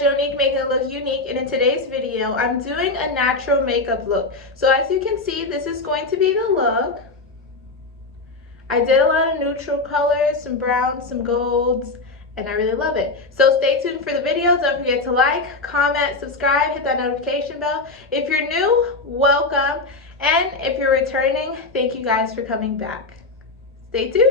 Jonique, making it look unique, and in today's video I'm doing a natural makeup look. So as you can see, this is going to be the look. I did a lot of neutral colors, some browns, some golds, and I really love it. So stay tuned for the video. Don't forget to like, comment, subscribe, hit that notification bell. If you're new, welcome, and if you're returning, thank you guys for coming back. Stay tuned.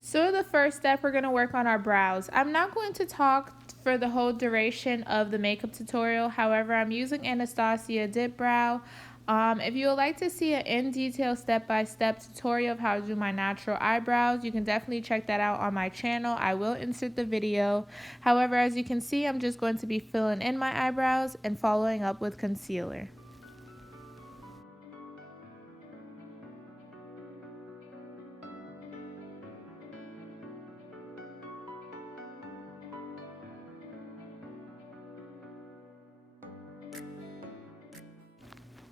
So the first step, we're going to work on our brows. I'm not going to talk for the whole duration of the makeup tutorial. However, I'm using Anastasia Dip Brow. If you would like to see an in-detail step-by-step tutorial of how to do my natural eyebrows, you can definitely check that out on my channel. I will insert the video. However, as you can see, I'm just going to be filling in my eyebrows and following up with concealer.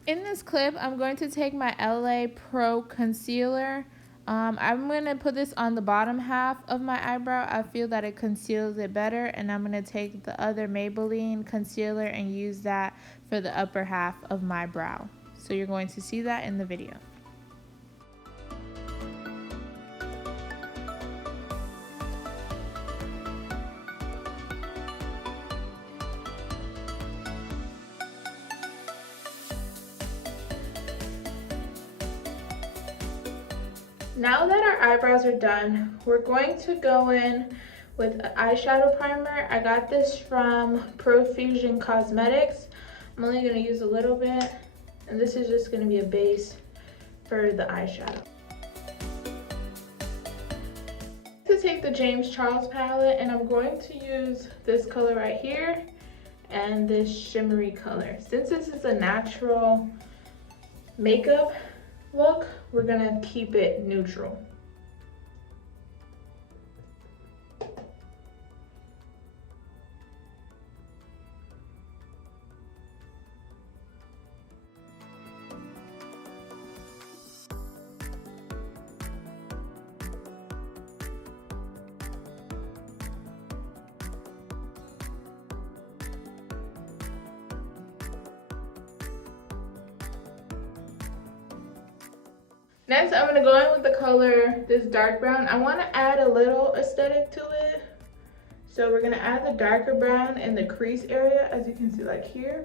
In this clip, I'm going to take my LA Pro concealer. I'm going to put this on the bottom half of my eyebrow. I feel that it conceals it better, and I'm going to take the other Maybelline concealer and use that for the upper half of my brow. So you're going to see that in the video. Now that our eyebrows are done, we're going to go in with an eyeshadow primer. I got this from Profusion Cosmetics. I'm only going to use a little bit, and this is just going to be a base for the eyeshadow. To take the James Charles palette, and I'm going to use this color right here and this shimmery color. Since this is a natural makeup look, we're gonna keep it neutral. Next, I'm going to go in with the color, this dark brown. I want to add a little aesthetic to it. So we're going to add the darker brown in the crease area, as you can see, like here.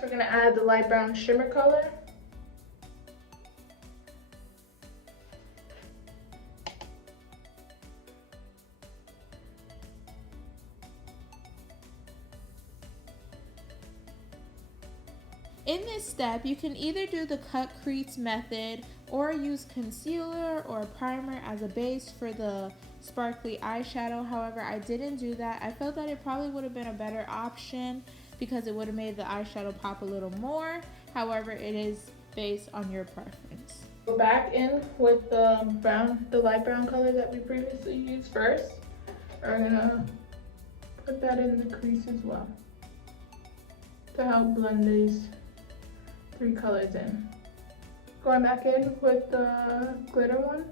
We're going to add the light brown shimmer color. In this step, you can either do the cut crease method or use concealer or primer as a base for the sparkly eyeshadow. However, I didn't do that. I felt that it probably would have been a better option because it would have made the eyeshadow pop a little more. However, it is based on your preference. Go back in with the light brown color that we previously used first. We're gonna put that in the crease as well to help blend these three colors in. Going back in with the glitter one.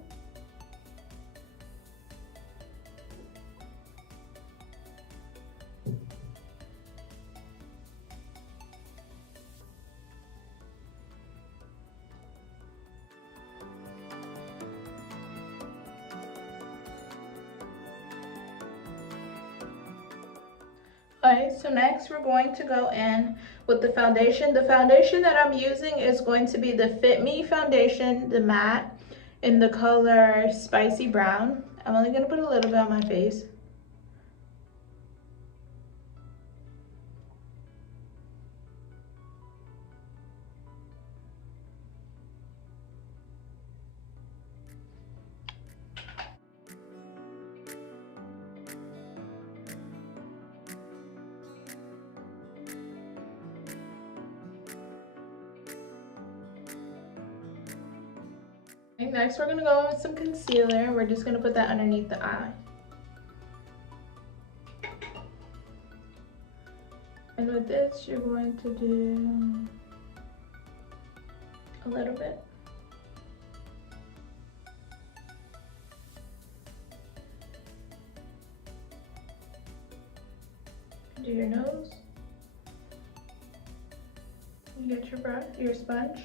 Alright, so next we're going to go in with the foundation. The foundation that I'm using is going to be the Fit Me foundation, the matte, in the color Spicy Brown. I'm only going to put a little bit on my face. Next, we're gonna go in with some concealer. We're just gonna put that underneath the eye. And with this, you're going to do a little bit. Do your nose. You get your brush, your sponge.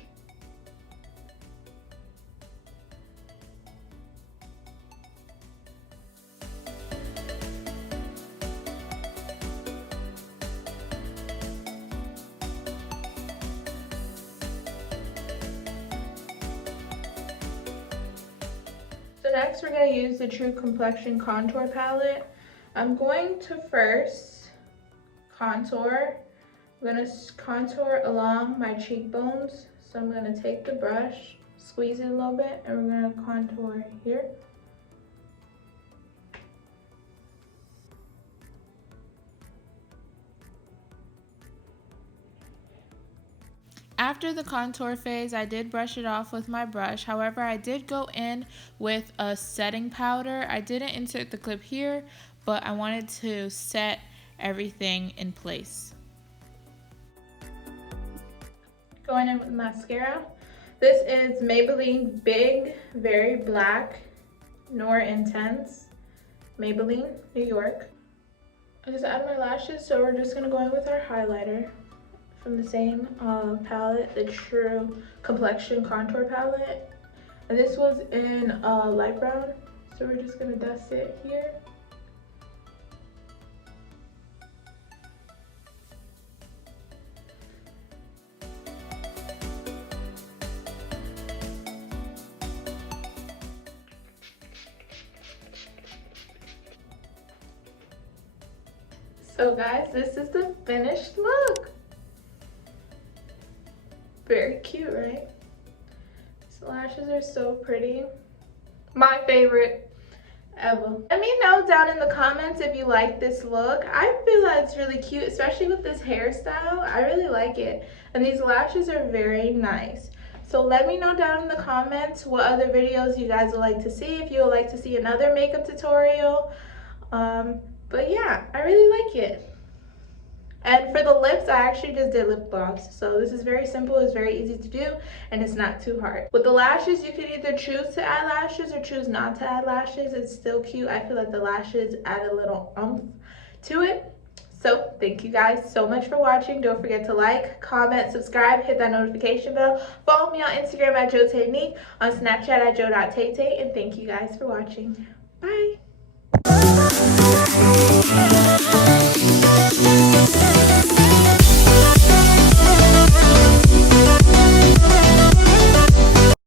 So next we're going to use the True Complexion Contour Palette. I'm going to first contour. I'm going to contour along my cheekbones. So I'm going to take the brush, squeeze it a little bit, and we're going to contour here. After the contour phase, I did brush it off with my brush. However, I did go in with a setting powder. I didn't insert the clip here, but I wanted to set everything in place. Going in with mascara. This is Maybelline Big Very Black Noir Intense. Maybelline, New York. I just added my lashes, so we're just gonna go in with our highlighter from the same palette, the True Complexion Contour Palette. And this was in light brown, so we're just gonna dust it here. So guys, this is the finished look. Very cute, right? These lashes are so pretty. My favorite ever. Let me know down in the comments if you like this look. I feel like it's really cute, especially with this hairstyle. I really like it. And these lashes are very nice. So let me know down in the comments what other videos you guys would like to see, if you would like to see another makeup tutorial. But yeah, I really like it. And for the lips, I actually just did lip gloss. So this is very simple, it's very easy to do, and it's not too hard. With the lashes, you can either choose to add lashes or choose not to add lashes. It's still cute. I feel like the lashes add a little oomph to it. So thank you guys so much for watching. Don't forget to like, comment, subscribe, hit that notification bell. Follow me on Instagram at jo.taynique, on Snapchat at jo.taytay, and thank you guys for watching. Bye.